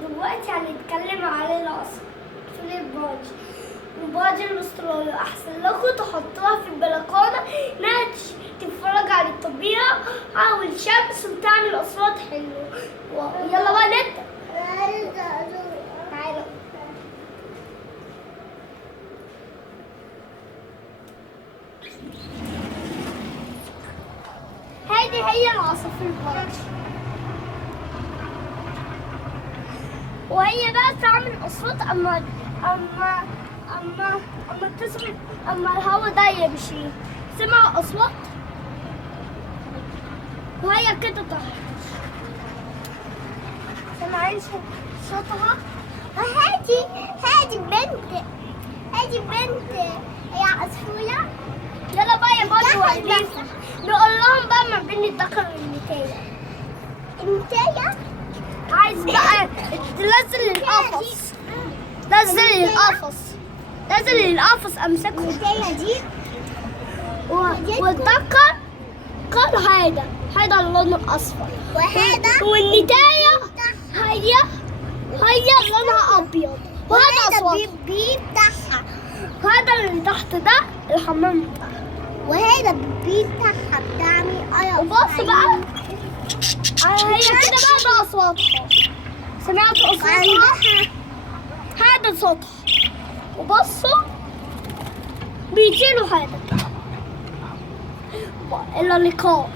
دلوقتي هنتكلم على العصافير الباجي والباجي الاسترالي. احسن لكم تحطوها في البلكونه انها تتفرج على الطبيعه والشمس وتعمل اصوات حلوه. يلا بقى نبدا. تعالوا. هذه هي العصافير الباجي، وهي بقى تعمل اصوات اما تسمع، اما الهوا ده يمشي سمع اصوات وهي كده تحرش. سمعين صوتها؟ هادي بنت هي عصفورة. يلا بقى يا بابا وريهم، نقول لهم بقى ما بين الذكر والنتاية. عايز بقى تنزل القفص، نزل القفص امسكه. النتاية دي والذكر قال هذا اللون الاصفر، والنتاية هي لونها ابيض، وهذا اصفر. البيبي بتاعها، وهذا اللي تحت ده الحمام بتاعها، وهذا البيبي بتاعها بتعمل وبص بقى هي كده بقى ده اصواتها. سمعت اصواتها؟ هذا صوتها. وبصوا بيطيروا هذا. الى اللقاء.